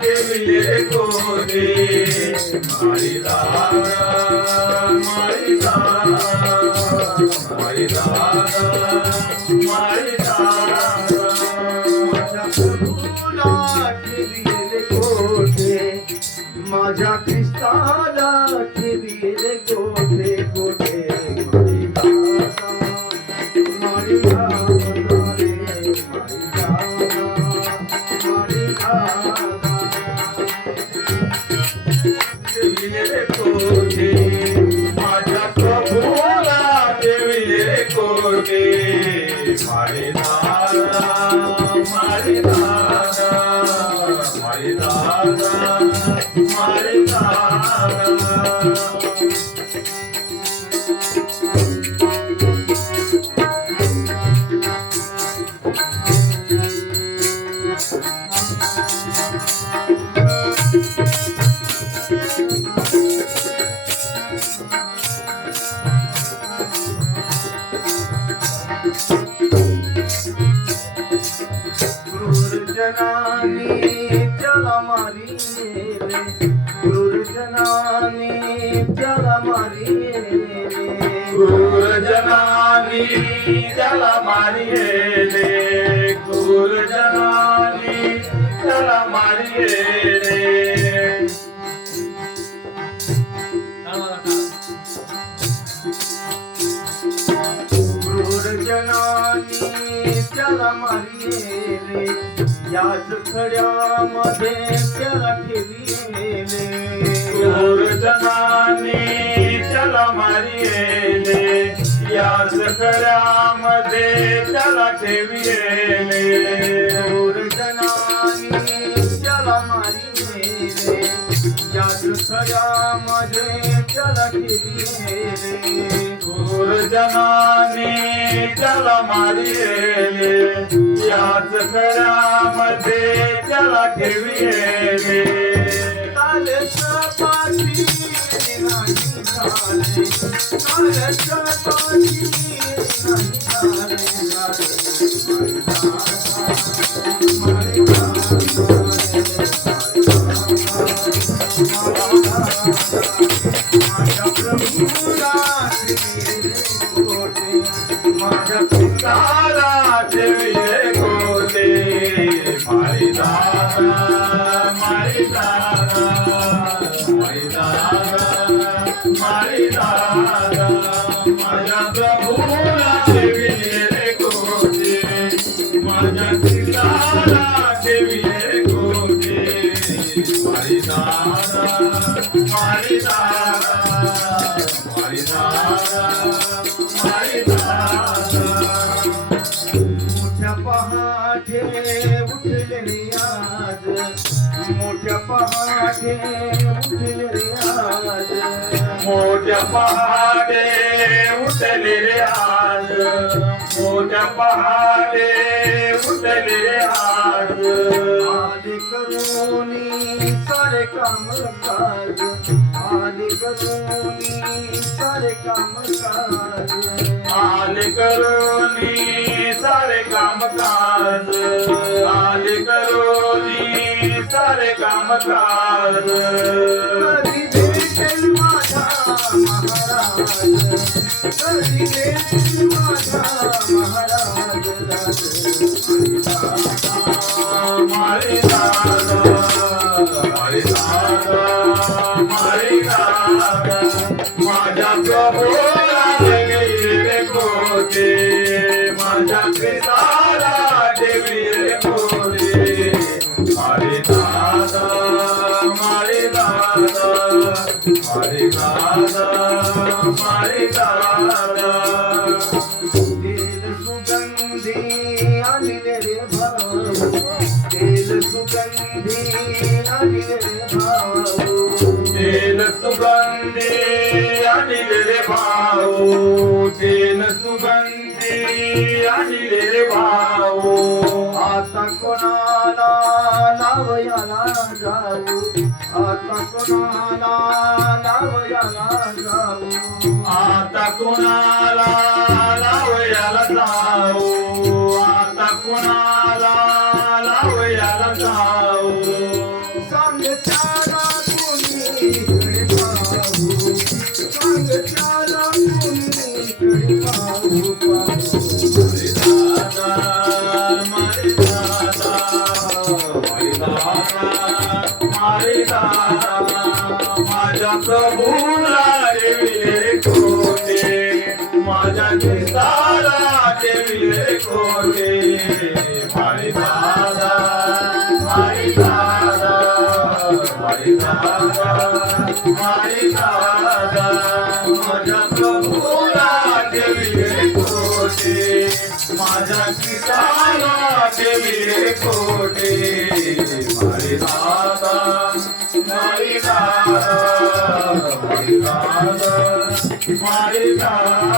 ठेविले कोठे माळी दादा माळी दादा माळी दादा माळी दादा माझ्या प्रभूला ठेविले कोठे माझ्या ख्रिस्ताला ठेविले कोठे कोठे माळी दादा रे माळी दादा ठेविले कोठे माझ्या प्रभूला ठेविले कोठे माळी दादा माळी दादा माळी दादा माळी दादा जनानी चला मारी गुरुजनानी चला मारी गुरुजनानी चला मारिये गुरुजनानी चला मारिये गुरुजनानी चला मारी याच खड्यामध्ये त्याला ठेविले गुरुजनानी चला मारिये याच खड्यामध्ये त्याला ठेविले गुरुजनानी चला मारिले याच खड्यामध्ये त्याला ठेविले गुरुजनानी चला मारिये याच खड्यामध्ये त्याला ठेविले कालच्या पाठी नाही झाले कालच्या पाठी नाही माझ्या प्रभूला कोठे माझ्या पिताला ठेविले कोठे माळी दादा माळी दादा माळी दादा माळी दादा माझ्या प्रभूला ठेविले कोठे माझ्या पिताला ठेविले कोठे माळी दादा माळी दादा माळी दादा माळी दादा मोठ्या पहाटे उठले आज मोठ्या पहाटे उठले आज मोठ्या पहाटे उठले रे आज मोठ्या पहाटे उठले आज आले करोनी सारे काम काज आले करोनी सारे काम काज आले करोनी सारे कामकाज आले करोनी सारे कामकाज कधी भेटेल माझा महाराज कधी भेटेल माझा महाराज माळी दादा माळी दादा माळी दादा माझ्या प्रभूला ठेविले कोठे माझ्या पिताला ठेविले कोठे माळी दादा माळी दादा माळी दादा माळी दादा तेल सुगंधी आणले रे भाऊ तेल सुगंधी आणले रे भाऊ तेल सुगंधी आणले रे भाऊ तेल सुगंधी आणले रे भाऊ आता कोणाला लावयाला जाऊ आता कोणाला लावयाला जाऊ आता कोणाला लावयाला जाऊ आता कोणाला लावयाला जाऊ सांगत्याला कुणीकडे पाहू सांगत्याला कुणीकडे पाहू मारे दादा माझ्या प्रभूला ठेविले कोटे माझ्या गीताला ठेविले कोटे मारे दादा माझ्या प्रभूला ठेविले कोटे माझ्या गीताला ठेविले कोटे मारे दादा मारे दादा मारे दादा